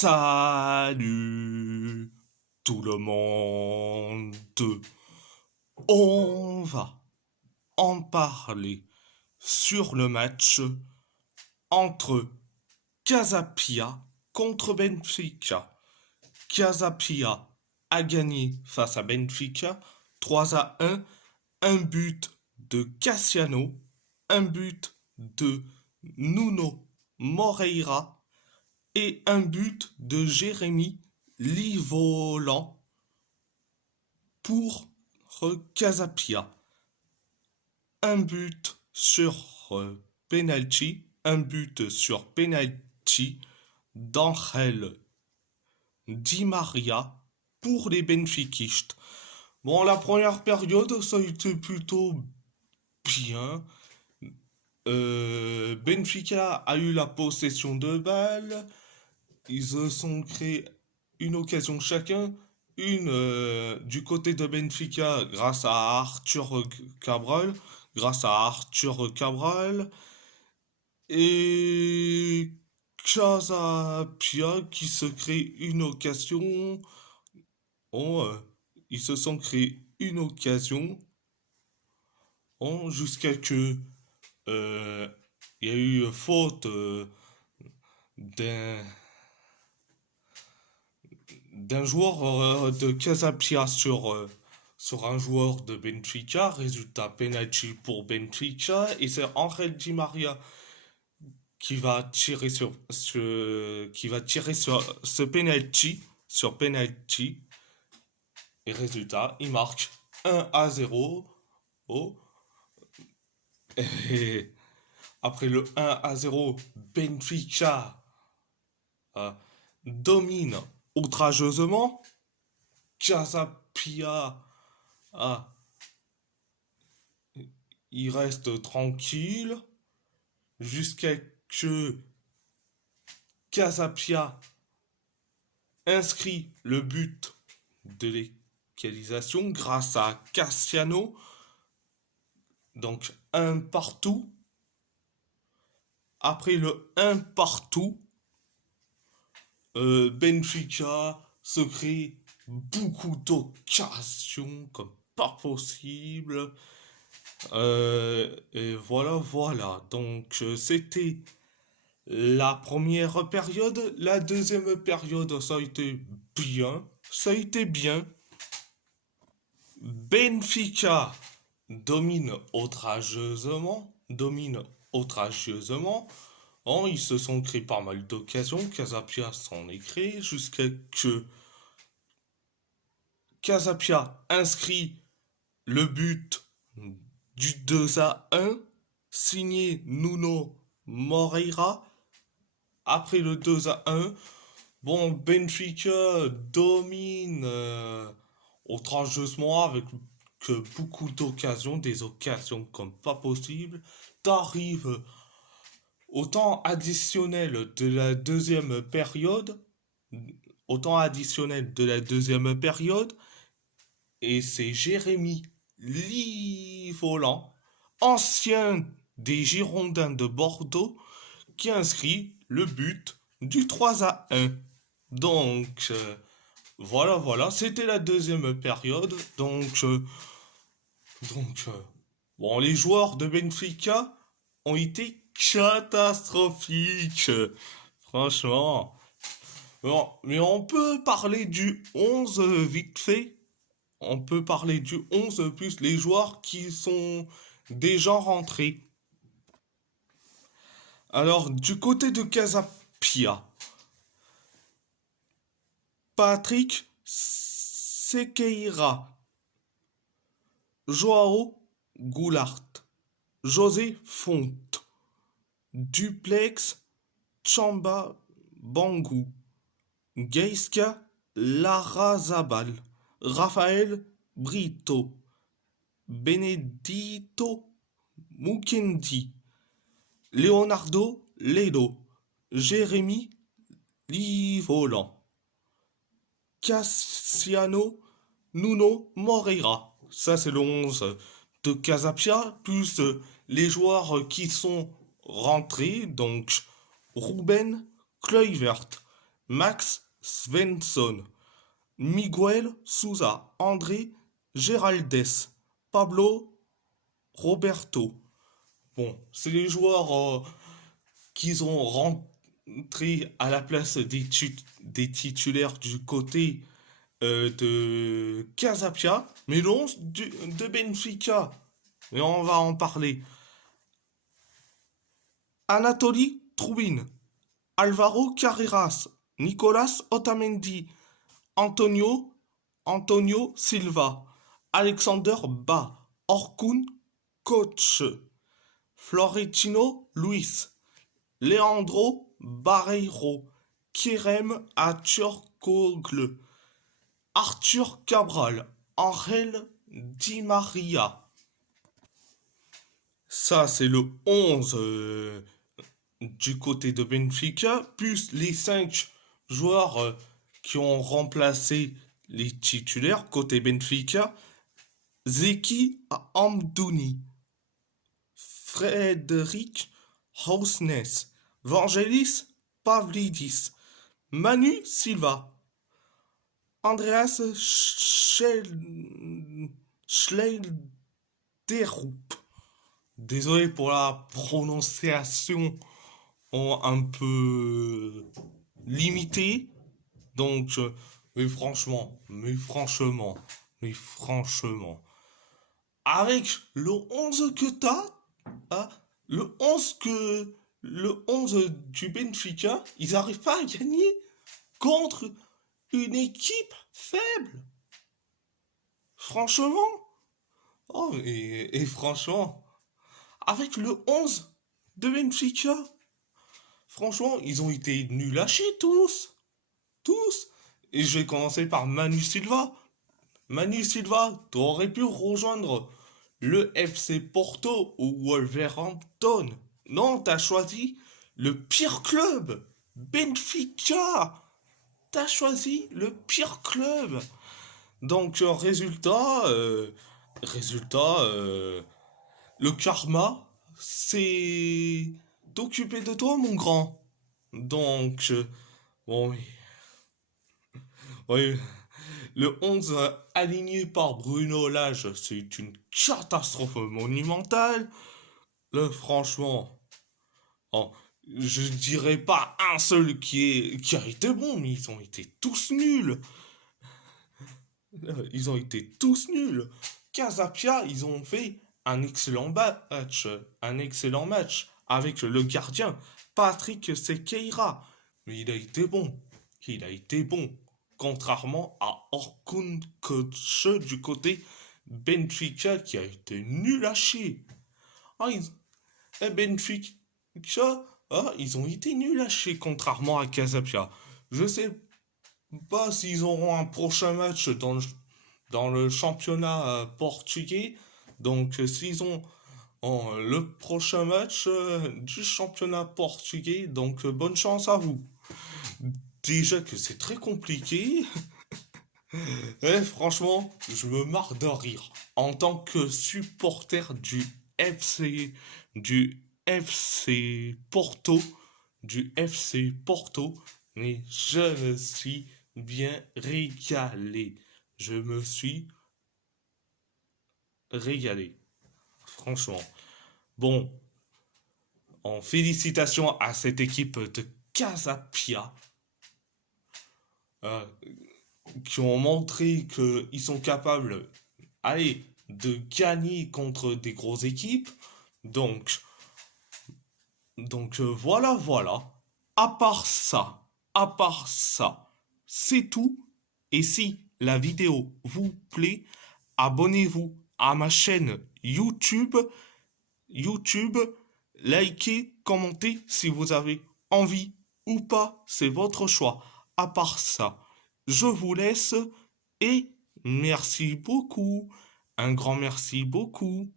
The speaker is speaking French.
Salut tout le monde. On va en parler sur le match entre Casapia contre Benfica. Casapia a gagné face à Benfica 3-1, un but de Cassiano, un but de Nuno Moreira et un but de Jérémy Livolan pour Casapia. Un but sur penalty, un but sur penalty d'Angel Di Maria pour les benfiquistes. Bon, la première période, ça a été plutôt bien. Benfica a eu la possession de balle. Ils se sont créés une occasion chacun. Une du côté de Benfica grâce à Arthur Cabral. Et Casapia qui se crée une occasion. Oh, ils se sont créés une occasion. Oh, jusqu'à que il y a eu faute d'un joueur de Casapia sur un joueur de Benfica. Résultat penalty pour Benfica. Et c'est Angel Di Maria qui va tirer sur ce penalty. Sur penalty. Et résultat, il marque 1-0. Oh. Et après le 1-0, Benfica domine outrageusement. Casapia, il reste tranquille jusqu'à que Casapia inscrit le but de l'égalisation grâce à Cassiano. Donc un partout. Après le 1 partout, Benfica se crée beaucoup d'occasions comme pas possible. Et voilà. Donc c'était la première période. La deuxième période, ça a été bien. Benfica domine outrageusement. Oh, ils se sont créés pas mal d'occasions. Casapia s'en est créé jusqu'à que Casapia inscrit le but du 2-1 signé Nuno Moreira. Après le 2-1, bon, Benfica domine outrageusement avec que beaucoup d'occasions, des occasions comme pas possible. T'arrives au temps additionnel de la deuxième période, et c'est Jérémy Livolan, ancien des Girondins de Bordeaux, qui inscrit le but du 3-1. Donc, voilà, c'était la deuxième période. Donc, bon, les joueurs de Benfica ont été catastrophiques. Franchement. Bon, mais on peut parler du 11 vite fait. On peut parler du 11 plus les joueurs qui sont déjà rentrés. Alors, du côté de Casapia, Patrick Sequeira, Joao Goulart, José Fonte, Duplex Chamba Bangou, Geiska Larrazabal, Raphaël Brito, Benedito Mukendi, Leonardo Ledo, Jérémy Livolan, Cassiano Nuno Moreira. Ça, c'est le 11 de Casapia, plus les joueurs qui sont rentrés. Donc, Ruben Kluivert, Max Svensson, Miguel Souza, André Geraldes, Pablo Roberto. Bon, c'est les joueurs qu'ils ont rentrés à la place des titulaires du côté de Casapia, mais le 11 de Benfica. Et on va en parler. Anatoly Troubin, Alvaro Carreras, Nicolas Otamendi, Antonio Silva, Alexander Ba, Orkun Koch, Florentino Luis, Leandro Barreiro, Kerem Aturkoglu, Arthur Cabral, Angel Di Maria. Ça, c'est le 11 du côté de Benfica, plus les 5 joueurs qui ont remplacé les titulaires côté Benfica. Zeki Amdouni, Frédéric Hausnes, Vangelis Pavlidis, Manu Silva, Andreas Schleuderup. Désolé pour la prononciation un peu limitée. Donc, mais franchement, avec le 11 que t'as, hein, le 11 du Benfica, ils n'arrivent pas à gagner contre une équipe faible. Franchement. Oh, et franchement, avec le 11 de Benfica, franchement, ils ont été nuls à chier tous. Tous. Et je vais commencer par Manu Silva. Manu Silva, tu aurais pu rejoindre le FC Porto ou Wolverhampton. Non, t'as choisi le pire club. Benfica. T'as choisi le pire club. Donc, résultat, le karma, c'est d'occuper de toi, mon grand. Donc, bon, oui, oui, le 11 aligné par Bruno Lage, c'est une catastrophe monumentale. Là, franchement, oh, je dirais pas un seul qui a été bon, mais ils ont été tous nuls. Ils ont été tous nuls. Casapia, ils ont fait un excellent match. Un excellent match avec le gardien Patrick Sequeira. Mais il a été bon. Il a été bon. Contrairement à Orkun Koch du côté Benfica qui a été nul à chier. Ah, Benfica, ils ont été nuls à chier contrairement à Casapia. Je sais pas s'ils auront un prochain match dans le championnat portugais. Donc, s'ils ont le prochain match du championnat portugais, donc bonne chance à vous. Déjà que c'est très compliqué. Et franchement, je me marre de rire. En tant que supporter du FC Porto, mais je me suis bien régalé. Je me suis régalé. Franchement. Bon, en félicitations à cette équipe de Casapia euh, qui ont montré qu'ils sont capables, allez, de gagner contre des grosses équipes. Donc, voilà. À part ça, c'est tout. Et si la vidéo vous plaît, abonnez-vous à ma chaîne YouTube. Likez, commentez si vous avez envie ou pas, c'est votre choix. À part ça, je vous laisse et merci beaucoup. Un grand merci beaucoup.